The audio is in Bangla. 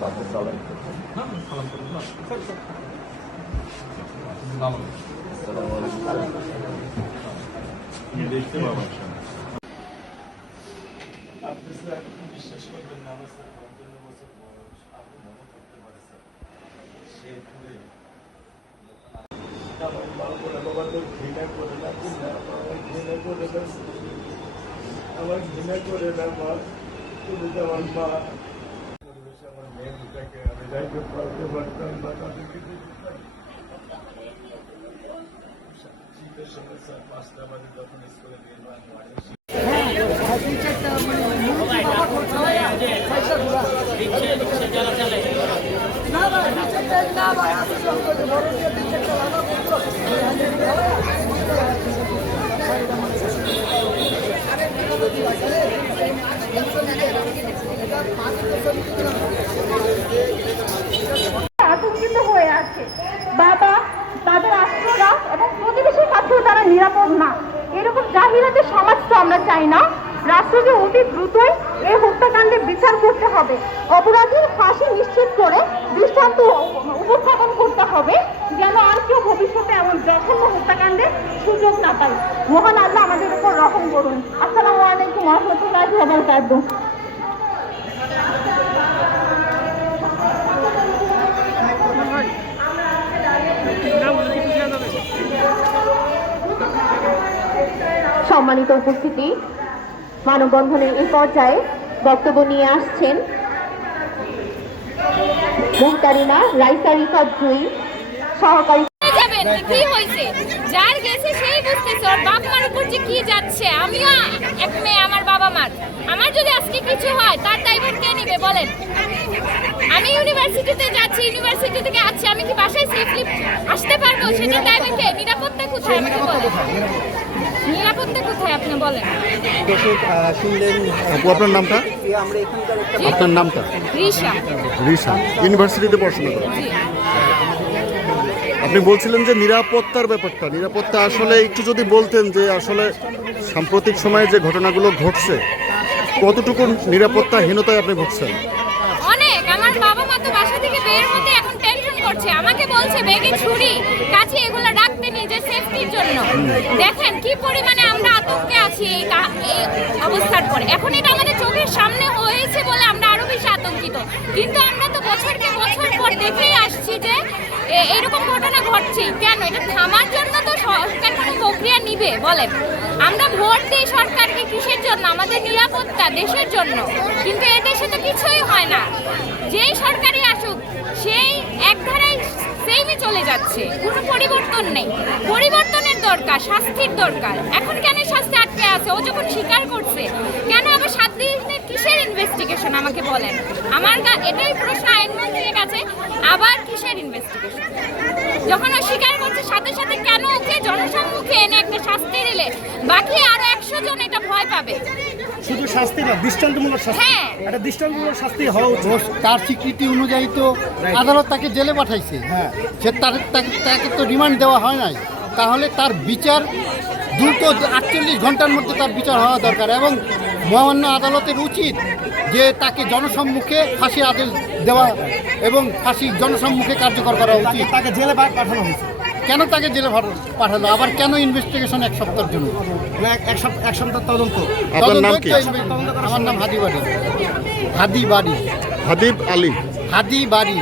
বাসে চালাই। দেখতে পাবো আপনি স্যার বিশ্বাস করবেন না, আমার স্যার 55 বছর বয়স, আপনি মনে করতে পারেন স্যার শেরপুরে আমার মা বলে বাবা তো ঘৃণা করে না, ঘৃণা করে না, আমার ঘৃণা করে না মা, তুমি তো আমার মা। পরিবেশে আমার মেয়ে দুটাকে আমি যাইতে পারতে পারতাম না, তাদেরকে দেখতাম শীতের সময় স্যার 5টা বাজে যখন স্কুলে নিয়ে আতঙ্কিত হয়ে আছে। বাবা, তাদের আত্মরা এবং প্রতিবেশীর কাছেও তারা নিরাপদ না। এরকম জাহিলাতের সমাজ তো আমরা চাই না। রাষ্ট্রকে অতি দ্রুতই এই হত্যাকাণ্ডের বিচার করতে হবে। অপরাধীর ফাঁসি নিশ্চিত করে দৃষ্টান্ত উপস্থাপন করতে হবে, যেন আর কেউ ভবিষ্যতে এমন জঘন্য হত্যাকাণ্ডের সুযোগ না পায়। মহান আল্লাহ আমাদের উপর রহম করুন। আসসালামু আলাইকুম ওয়া রাহমাতুল্লাহি ওয়া বারাকাতুহু। সম্মানিত উপস্থিতি, মানববন্ধনের এই পর্যায়ে বক্তব্য নিয়ে আসছেন মুহতারিমা রাইসা রিফাত জুই, সহকারী। কি হয়েছে, যার গেছে সেই বুঝতেছে ওর বাপ মার উপর যে কি যাচ্ছে। আমিও এক মেয়ে, আমার বাবা মার, আমার যদি আজকে কিছু হয় তার দায়ভার কে নিবে বলেন? আমি ইউনিভার্সিটিতে যাচ্ছি, ইউনিভার্সিটি থেকে আসছি, আমি কি বাসায় সেফলি আসতে পারবো? সেটা দায়ভার কে? নিরাপত্তা কোথায় আপনি বলেন? নিরাপত্তা কোথায় আপনি বলেন? দর্শক শুনলেন, আপু আপনার নামটা? আপনার নামটা? রিশা। রিশা ইউনিভার্সিটিতে পড়াশোনা করেন। আপনি বলছিলেন যে নিরাপত্তার ব্যাপারটা, নিরাপত্তা আসলে একটু যদি বলতেন যে আসলে সাম্প্রতিক সময়ে যে ঘটনাগুলো ঘটছে কতটুকু নিরাপত্তাহীনতায় আপনি ভুগছেন? অনেক। আমার বাবা মা তো বাসা থেকে বের হতে এখন টেনশন করছে, আমাকে বলছে ব্যাগে ছুরি কাছে এগুলো রাখতে নিজের সেফটির জন্য। দেখেন কি পরিমাণে আমরা আতঙ্কে আছি এই অবস্থার পরে। এখন এটা আমাদের চোখের সামনে হয়েছে বলে আমরা আরো বেশি আতঙ্কিত, কিন্তু আমরা তো বছরকে বছর পর দেখেই আসছি যে এরকম ঘটনা ঘটছে। কেন এটা থামার জন্য তো সরকার কোনো প্রক্রিয়া নিবে বলেন? আমরা ভোট দিই সরকারকে কিসের জন্য? আমাদের নিরাপত্তা, দেশের জন্য। কিন্তু এ দেশে তো কিছুই হয় না। যেই সরকারই আসুক সেই এক ধারায় সেমই চলে যাচ্ছে, কোনো পরিবর্তন নেই। পরিবর্তনের দরকার, শাস্তির দরকার। এখন কেন শাস্তি আটকে আছে? ও যখন স্বীকার করছে, কেন আবার 7 দিনের কিসের ইনভেস্টিগেশন আমাকে বলেন? আমার এটাই প্রশ্ন আইনমন্ত্রীর কাছে, আবার কিসের ইনভেস্টিগেশন? যখন ও স্বীকার করছে সাথে সাথে কেন ওকে জনসম্মুখে এনে একটা শাস্তি দিলে বাকি আরো 100 জন এটা ভয় পাবে? শুধু শাস্তি না, দৃষ্টান্তমূলক শাস্তি। হ্যাঁ, এটা দৃষ্টান্তমূলক শাস্তি হওয়া উচিত। তার স্বীকৃতি অনুযায়ী তো আদালত তাকে জেলে পাঠাইছে। হ্যাঁ, সে তাকে তো রিমান্ড দেওয়া হয় নাই। তাহলে তার বিচার দ্রুত 48 ঘন্টার মধ্যে তার বিচার হওয়া দরকার, এবং মহামান্য আদালতের উচিত যে তাকে জনসম্মুখে ফাঁসির আদেশ দেওয়া এবং ফাঁসি জনসম্মুখে কার্যকর করা উচিত। তাকে জেলে পাঠানো হয়েছে। কেন তাকে জেলে পাঠালো? আবার কেন ইনভেস্টিগেশন এক সপ্তাহের জন্য? এক সপ্তাহ তদন্ত। আপনার নাম কি? আমার নাম হাদি বাড়ি। হাদিব আলী। হাদি বাড়ি।